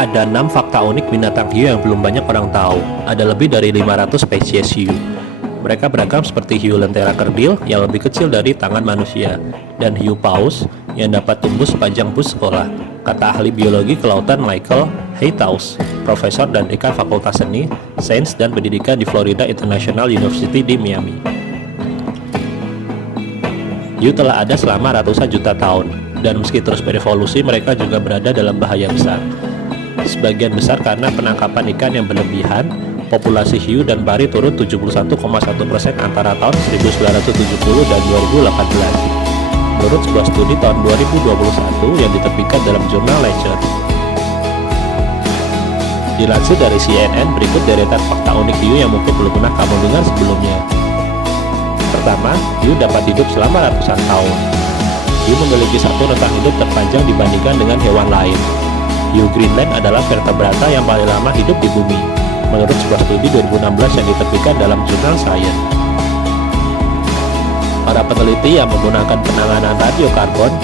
Ada 6 fakta unik binatang hiu yang belum banyak orang tahu. Ada lebih dari 500 spesies hiu. Mereka beragam seperti hiu lentera kerdil yang lebih kecil dari tangan manusia, dan hiu paus yang dapat tumbuh sepanjang bus sekolah, kata ahli biologi kelautan Michael Haytaus, profesor dan dekan Fakultas Seni, Sains dan Pendidikan di Florida International University di Miami. Hiu telah ada selama ratusan juta tahun, dan meski terus berevolusi, mereka juga berada dalam bahaya besar. Sebagian besar karena penangkapan ikan yang berlebihan, populasi hiu dan pari turun 71,1% antara tahun 1970 dan 2018. Menurut sebuah studi tahun 2021 yang diterbitkan dalam jurnal Nature. Dilansir dari CNN, berikut deretan fakta unik hiu yang mungkin belum pernah kamu dengar sebelumnya. Pertama, hiu dapat hidup selama ratusan tahun. Hiu memiliki satu rentang hidup terpanjang dibandingkan dengan hewan lain. Hiu Greenland adalah vertebrata yang paling lama hidup di bumi, menurut sebuah studi 2016 yang diterbitkan dalam jurnal Science. Para peneliti yang menggunakan penanganan radiokarbon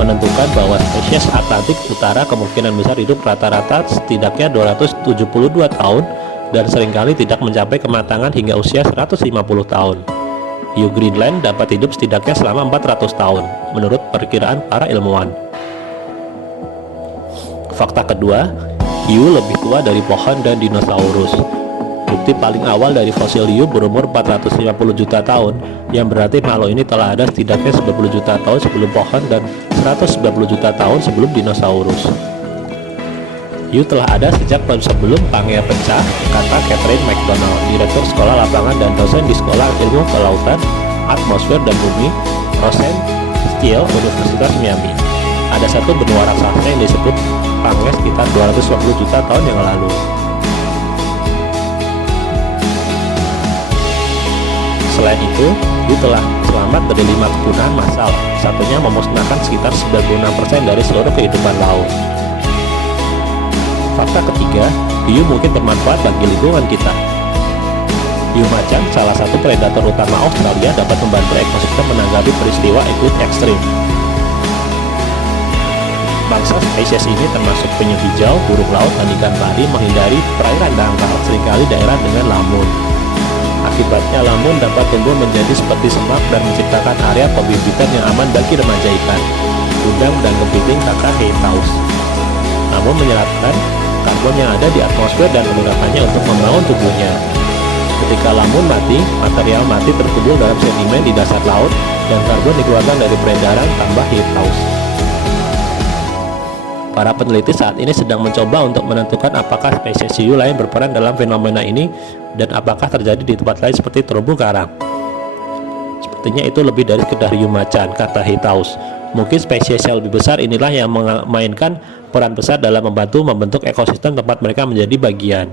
menentukan bahwa spesies Atlantik Utara kemungkinan besar hidup rata-rata setidaknya 272 tahun dan seringkali tidak mencapai kematangan hingga usia 150 tahun. Hiu Greenland dapat hidup setidaknya selama 400 tahun, menurut perkiraan para ilmuwan. Fakta kedua, hiu lebih tua dari pohon dan dinosaurus. Bukti paling awal dari fosil hiu berumur 450 juta tahun, yang berarti makhluk ini telah ada setidaknya 90 juta tahun sebelum pohon dan 190 juta tahun sebelum dinosaurus. Hiu telah ada sejak sebelum Pangea pecah, kata Catherine McDonald, direktur sekolah lapangan dan dosen di Sekolah Ilmu Kelautan, Atmosfer dan Bumi, Rosenstiel, Universitas Miami. Ada satu benua raksasa yang disebut Pangea sekitar 250 juta tahun yang lalu. Selain itu, hiu telah selamat dari 5 kepunahan massal, satunya memusnahkan sekitar 96% dari seluruh kehidupan laut. Fakta ketiga, hiu mungkin bermanfaat bagi lingkungan kita. Hiu macan, salah satu predator utama Australia, dapat membantu ekosistem menanggapi peristiwa iklim ekstrim. Bangsa spesies ini termasuk penyu hijau, burung laut, dan ikan pari menghindari perairan dangkal, seringkali daerah dengan lamun. Akibatnya lamun dapat tumbuh menjadi seperti semak dan menciptakan area pembibitan yang aman bagi remaja ikan, udang, dan kepiting, kata Haytaus. Namun menyerapkan karbon yang ada di atmosfer dan menggunakannya untuk membangun tubuhnya. Ketika lamun mati, material mati terkumpul dalam sedimen di dasar laut dan karbon dikeluarkan dari peredaran, tambah Haytaus. Para peneliti saat ini sedang mencoba untuk menentukan apakah spesies hiu lain berperan dalam fenomena ini dan apakah terjadi di tempat lain seperti terumbu karang. Sepertinya itu lebih dari sekedar hiu macan, kata Haytaus. Mungkin spesies yang lebih besar inilah yang memainkan peran besar dalam membentuk ekosistem tempat mereka menjadi bagian.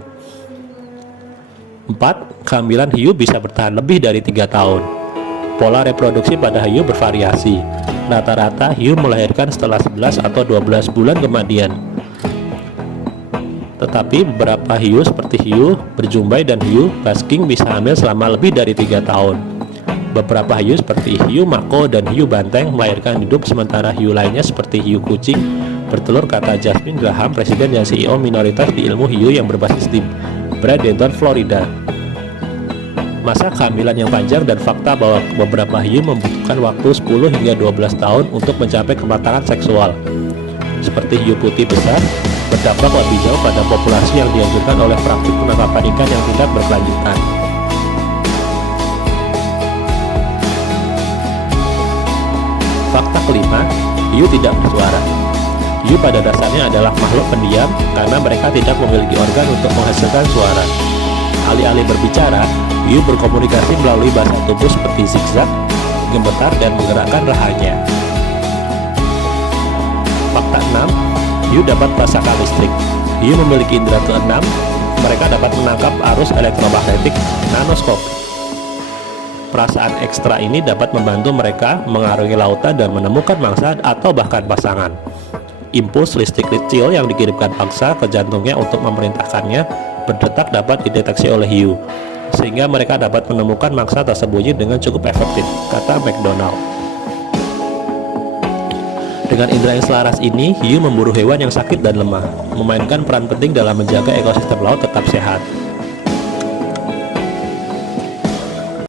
4. Kehamilan hiu bisa bertahan lebih dari 3 tahun. Pola reproduksi pada hiu bervariasi. Rata-rata hiu melahirkan setelah 11 atau 12 bulan kemudian. Tetapi beberapa hiu seperti hiu berjumbai dan hiu basking bisa hamil selama lebih dari 3 tahun. Beberapa hiu seperti hiu mako dan hiu banteng melahirkan hidup, sementara hiu lainnya seperti hiu kucing bertelur, kata Jasmine Graham, presiden dan CEO minoritas di ilmu hiu yang berbasis di Bradenton, Florida. Masa kehamilan yang panjang dan fakta bahwa beberapa hiu membutuhkan waktu 10 hingga 12 tahun untuk mencapai kematangan seksual, seperti hiu putih besar, berdampak lebih jauh pada populasi yang dianjurkan oleh praktik penangkapan ikan yang tidak berkelanjutan. Fakta kelima, hiu tidak bersuara. Hiu pada dasarnya adalah makhluk pendiam karena mereka tidak memiliki organ untuk menghasilkan suara. Alih-alih berbicara, hiu berkomunikasi melalui bahasa tubuh seperti zigzag, gemetar, dan menggerakkan rahangnya. Fakta 6, hiu dapat merasakan listrik. Hiu memiliki indera keenam, mereka dapat menangkap arus elektromagnetik nanoskop. Perasaan ekstra ini dapat membantu mereka mengarungi lautan dan menemukan mangsa atau bahkan pasangan. Impuls listrik kecil yang dikirimkan mangsa ke jantungnya untuk memerintahkannya berdetak dapat dideteksi oleh hiu, sehingga mereka dapat menemukan mangsa tersembunyi dengan cukup efektif, kata McDonald. Dengan indera yang selaras ini, hiu memburu hewan yang sakit dan lemah, memainkan peran penting dalam menjaga ekosistem laut tetap sehat.